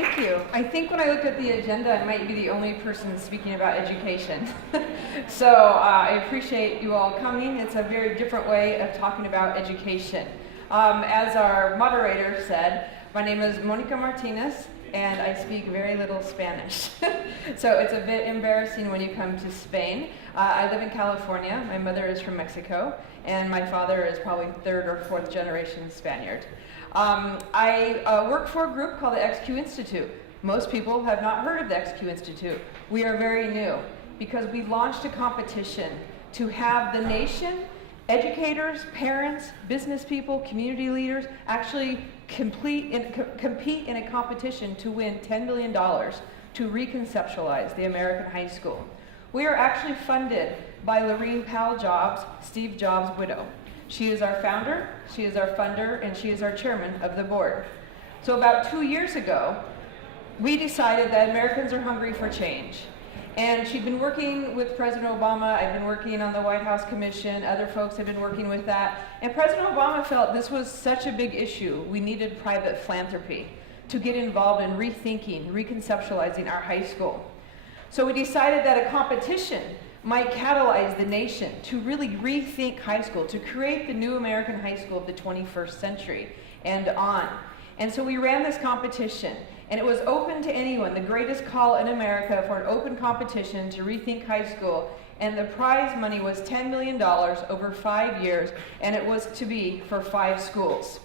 Thank you. I think when I looked at the agenda, I might be the only person speaking about education. So I appreciate you all coming. It's a very different way of talking about education. As our moderator said, my name is MONICA Martinez, and I speak very little Spanish. So it's a bit embarrassing when you come to Spain. I live in California. My mother is from Mexico, and my father is probably third or fourth generation Spaniard. I work for a group called the XQ Institute. Most people have not heard of the XQ Institute. We are very new because we launched a competition to have the nation, educators, parents, business people, community leaders actually compete in a competition to win $10 million to reconceptualize the American high school. We are actually funded by Laurene Powell Jobs, Steve Jobs' widow. She is our founder, she is our funder, and she is our chairman of the board. So about 2 years ago, we decided that Americans are hungry for change. And she'd been working with President Obama. I've been working on the White House Commission. Other folks have been working with that. And President Obama felt this was such a big issue. We needed private philanthropy to get involved in rethinking, reconceptualizing our high school. So we decided that a competition might catalyze the nation to really rethink high school, to create the new American high school of the 21st century and on. And so we ran this competition, and it was open to anyone, the greatest call in America for an open competition to rethink high school. And the prize money was $10 million over 5 years, and it was to be for 5 schools.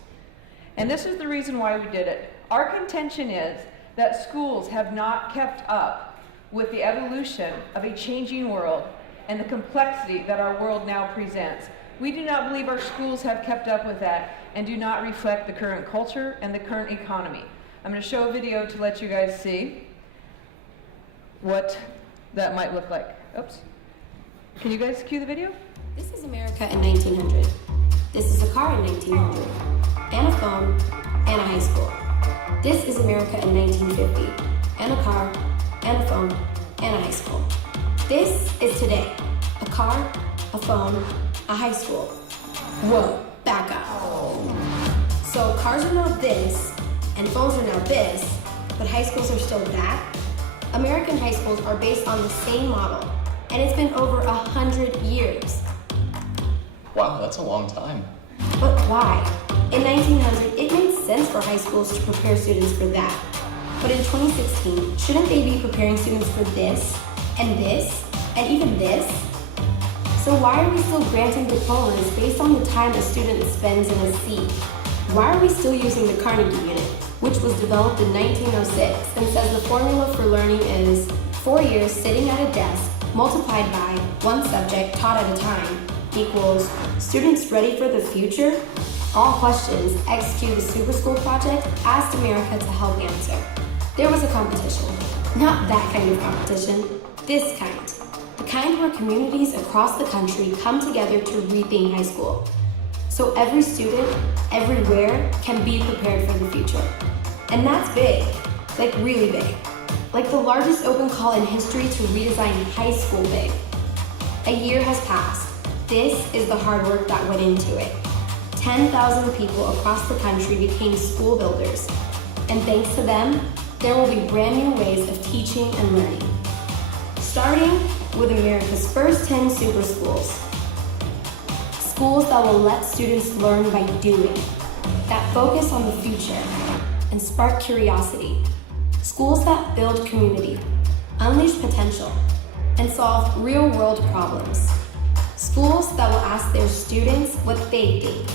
And this is the reason why we did it. Our contention is that schools have not kept up with the evolution of a changing world and the complexity that our world now presents. We do not believe our schools have kept up with that and do not reflect the current culture and the current economy. I'm going to show a video to let you guys see what that might look like. Oops. Can you guys cue the video? This is America in 1900. This is a car in 1900, and a phone, and a high school. This is America in 1950, and a car, and a phone, and a high school. This is today. A car, a phone, a high school. Whoa, back up. So cars are now this, and phones are now this, but high schools are still that? American high schools are based on the same model, and it's been over 100 years. Wow, that's a long time. But why? In 1900, it made sense for high schools to prepare students for that. But in 2016, shouldn't they be preparing students for this, and even this? So why are we still granting diplomas based on the time a student spends in a seat? Why are we still using the Carnegie Unit, which was developed in 1906 and says the formula for learning is 4 years sitting at a desk multiplied by one subject taught at a time equals students ready for the future? All questions XQ the Super School Project asked America to help answer. There was a competition. Not that kind of competition, this kind. The kind where communities across the country come together to rethink high school. So every student, everywhere, can be prepared for the future. And that's big, like really big. Like the largest open call in history to redesign high school big. A year has passed. This is the hard work that went into it. 10,000 people across the country became school builders. And thanks to them, there will be brand new ways of teaching and learning. Starting with America's first 10 super schools. Schools that will let students learn by doing, that focus on the future and spark curiosity. Schools that build community, unleash potential, and solve real-world problems. Schools that will ask their students what they think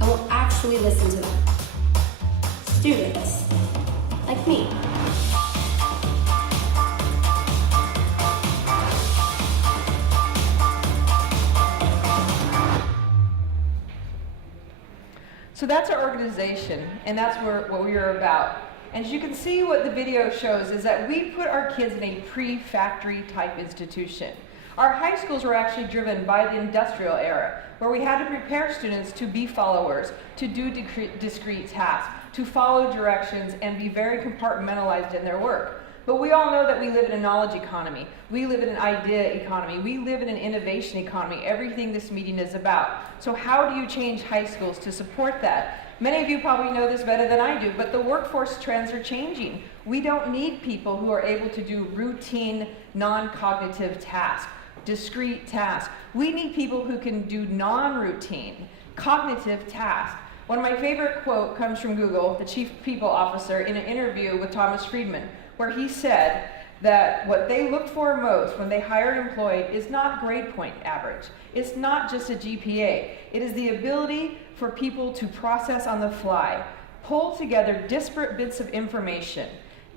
and will actually listen to them. Students, like me. So that's our organization, and that's what we are about. And as you can see, what the video shows is that we put our kids in a pre-factory type institution. Our high schools were actually driven by the industrial era, where we had to prepare students to be followers, to do discrete tasks, to follow directions and be very compartmentalized in their work. But we all know that we live in a knowledge economy. We live in an idea economy. We live in an innovation economy. Everything this meeting is about. So how do you change high schools to support that? Many of you probably know this better than I do, but the workforce trends are changing. We don't need people who are able to do routine, non-cognitive tasks, discrete tasks. We need people who can do non-routine, cognitive tasks. One of my favorite quotes comes from Google, the chief people officer, in an interview with Thomas Friedman, where he said that what they look for most when they hire an employee is not grade point average. It's not just a GPA. It is the ability for people to process on the fly, pull together disparate bits of information,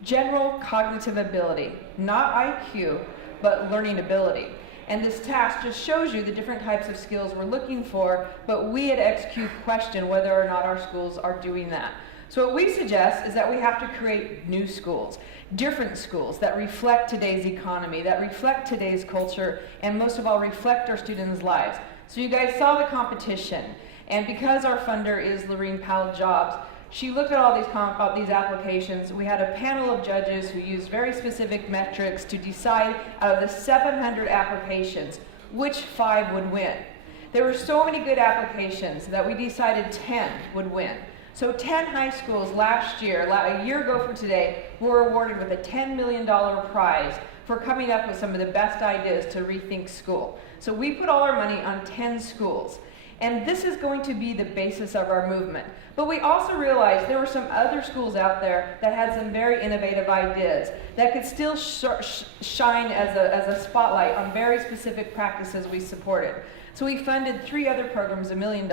general cognitive ability, not IQ, but learning ability. And this task just shows you the different types of skills we're looking for, but we at XQ question whether or not our schools are doing that. So what we suggest is that we have to create new schools, different schools that reflect today's economy, that reflect today's culture, and most of all, reflect our students' lives. So you guys saw the competition, and because our funder is Lorene Powell Jobs, she looked at all these applications. We had a panel of judges who used very specific metrics to decide out of the 700 applications, which 5 would win. There were so many good applications that we decided 10 would win. So 10 high schools last year, a year ago from today, were awarded with a $10 million prize for coming up with some of the best ideas to rethink school. So we put all our money on 10 schools. And this is going to be the basis of our movement. But we also realized there were some other schools out there that had some very innovative ideas that could still shine as a spotlight on very specific practices we supported. So we funded 3 other programs $1 million,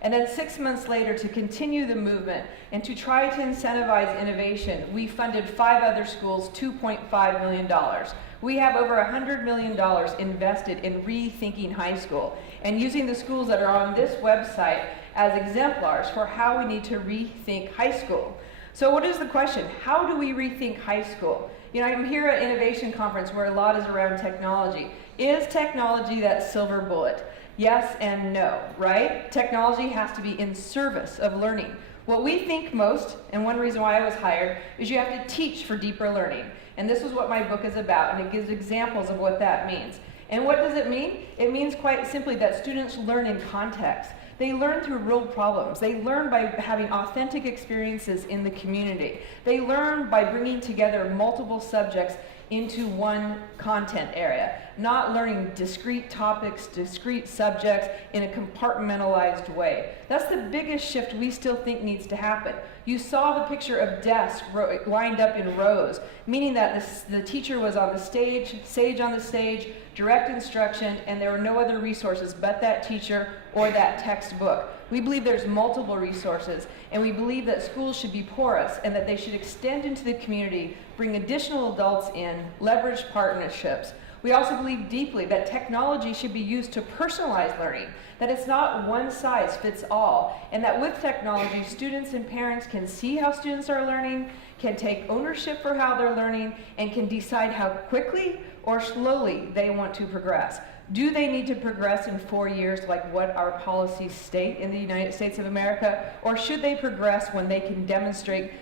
and then 6 months later, to continue the movement and to try to incentivize innovation, we funded 5 other schools $2.5 million. We have over $100 million invested in rethinking high school and using the schools that are on this website as exemplars for how we need to rethink high school. So what is the question? How do we rethink high school? You know, I'm here at Innovation Conference where a lot is around technology. Is technology that silver bullet? Yes and no, right? Technology has to be in service of learning. What we think most, and one reason why I was hired, is you have to teach for deeper learning. And this is what my book is about, and it gives examples of what that means. And what does it mean? It means quite simply that students learn in context. They learn through real problems. They learn by having authentic experiences in the community. They learn by bringing together multiple subjects into one content area, not learning discrete topics, discrete subjects in a compartmentalized way. That's the biggest shift we still think needs to happen. You saw the picture of desks lined up in rows, meaning that the teacher was on the stage, sage on the stage, direct instruction, and there were no other resources but that teacher or that textbook. We believe there's multiple resources, and we believe that schools should be porous and that they should extend into the community, bring additional adults in, leverage partnerships. We also believe deeply that technology should be used to personalize learning, that it's not one size fits all, and that with technology, students and parents can see how students are learning, can take ownership for how they're learning, and can decide how quickly or slowly they want to progress. Do they need to progress in 4 years like what our policies state in the United States of America? Or should they progress when they can demonstrate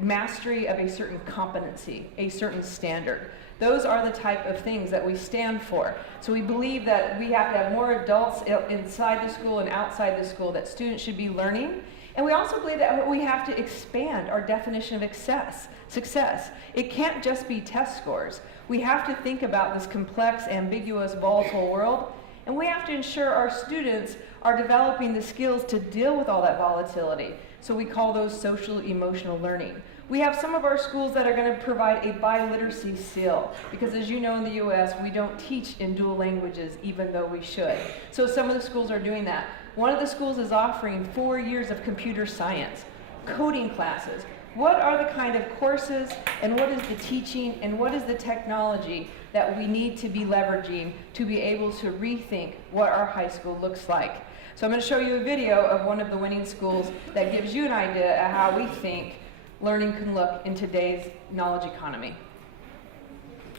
mastery of a certain competency, a certain standard? Those are the type of things that we stand for. So we believe that we have to have more adults inside the school and outside the school, that students should be learning. And we also believe that we have to expand our definition of success. It can't just be test scores. We have to think about this complex, ambiguous, volatile world, and we have to ensure our students are developing the skills to deal with all that volatility. So we call those social emotional learning. We have some of our schools that are going to provide a biliteracy seal, because as you know in the US, we don't teach in dual languages even though we should. So some of the schools are doing that. One of the schools is offering 4 years of computer science, coding classes. What are the kind of courses, and what is the teaching, and what is the technology that we need to be leveraging to be able to rethink what our high school looks like? So I'm going to show you a video of one of the winning schools that gives you an idea of how we think learning can look in today's knowledge economy.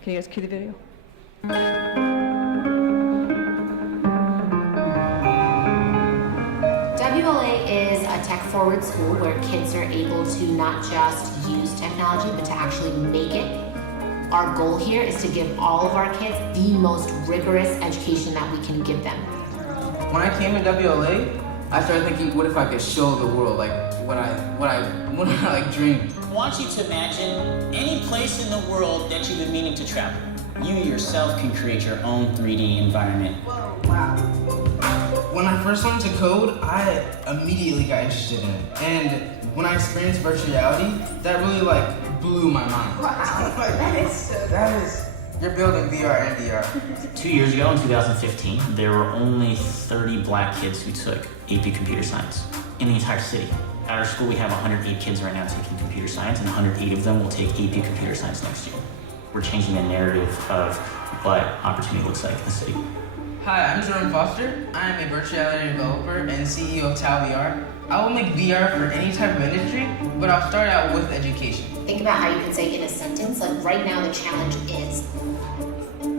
Can you guys cue the video? WLA is a tech-forward school where kids are able to not just use technology, but to actually make it Our goal here is to give all of our kids the most rigorous education that we can give them. When I came to WLA, I started thinking, what if I could show the world like what I like dreamed? I want you to imagine any place in the world that you've been meaning to travel. You yourself can create your own 3D environment. Whoa, wow. When I first learned to code, I immediately got interested in it. And when I experienced virtual reality, that really like blew my mind. Wow, that is You're building VR and VR. 2 years ago, in 2015, there were only 30 black kids who took AP Computer Science in the entire city. At our school, we have 108 kids right now taking computer science, and 108 of them will take AP Computer Science next year. We're changing the narrative of what opportunity looks like in the city. Hi, I'm Jerome Foster. I am a virtual reality developer and CEO of Tau VR. I will make VR for any type of industry, but I'll start out with education. Think about how you can say in a sentence, like right now the challenge is.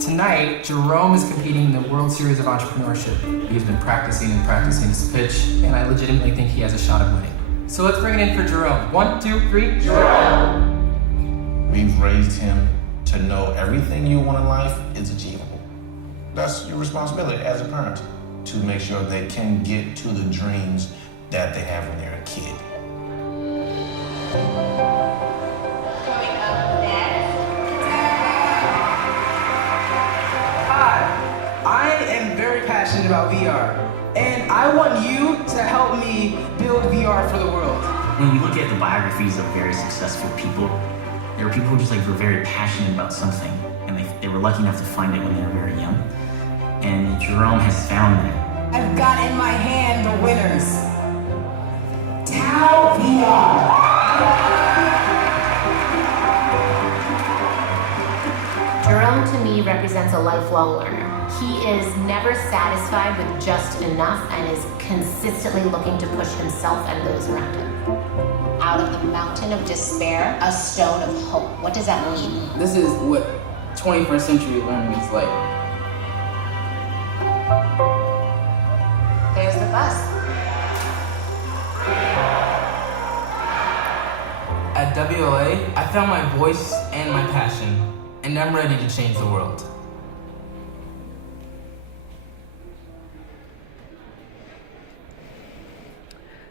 Tonight, Jerome is competing in the World Series of Entrepreneurship. He's been practicing his pitch, and I legitimately think he has a shot of winning. So let's bring it in for Jerome. 1, 2, 3, Jerome! We've raised him to know everything you want in life is achievable. That's your responsibility as a parent, to make sure they can get to the dreams that they have when they're a kid. Coming up next. Hi, I am very passionate about VR, and I want you to help me build VR for the world. When we look at the biographies of very successful people, there were people who just like were very passionate about something, and they were lucky enough to find it when they were very young. And Jerome has found that. I've got in my hand the winners. Tau VR. Jerome to me represents a lifelong learner. He is never satisfied with just enough and is consistently looking to push himself and those around him. Out of the mountain of despair, a stone of hope. What does that mean? This is what 21st century learning is like. There's the bus. At WLA, I found my voice and my passion, and I'm ready to change the world.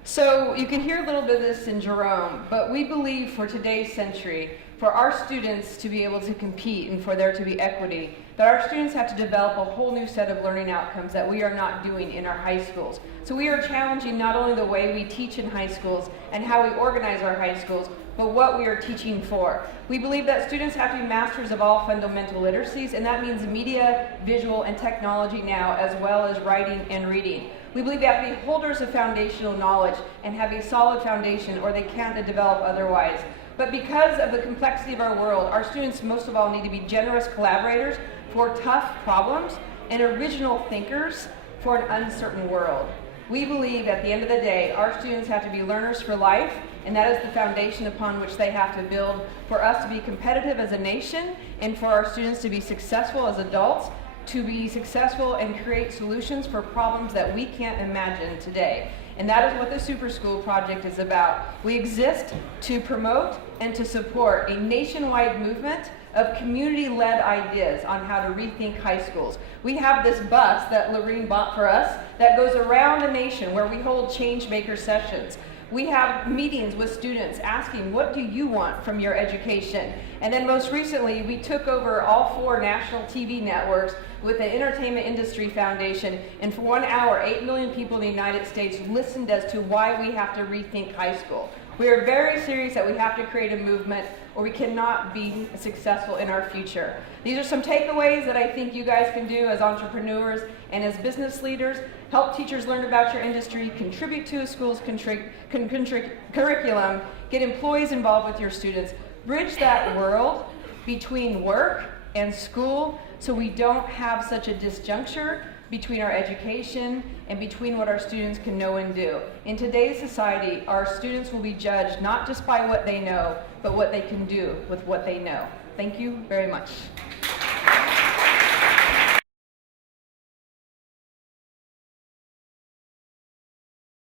So you can hear a little bit of this in Jerome, but we believe for today's century, for our students to be able to compete and for there to be equity, that our students have to develop a whole new set of learning outcomes that we are not doing in our high schools. So we are challenging not only the way we teach in high schools and how we organize our high schools, but what we are teaching for. We believe that students have to be masters of all fundamental literacies, and that means media, visual, and technology now, as well as writing and reading. We believe they have to be holders of foundational knowledge and have a solid foundation, or they can't develop otherwise. But because of the complexity of our world, our students most of all need to be generous collaborators for tough problems and original thinkers for an uncertain world. We believe at the end of the day, our students have to be learners for life, and that is the foundation upon which they have to build for us to be competitive as a nation and for our students to be successful as adults, to be successful and create solutions for problems that we can't imagine today. And that is what the Super School Project is about. We exist to promote and to support a nationwide movement of community-led ideas on how to rethink high schools. We have this bus that Lorene bought for us that goes around the nation where we hold change maker sessions. We have meetings with students asking, what do you want from your education? And then most recently, we took over all 4 national TV networks with the Entertainment Industry Foundation, and for 1 hour, 8 million people in the United States listened as to why we have to rethink high school. We are very serious that we have to create a movement or we cannot be successful in our future. These are some takeaways that I think you guys can do as entrepreneurs and as business leaders. Help teachers learn about your industry, contribute to a school's curriculum, get employees involved with your students, bridge that world between work and school so we don't have such a disjuncture between our education and between what our students can know and do. In today's society, our students will be judged not just by what they know, but what they can do with what they know. Thank you very much.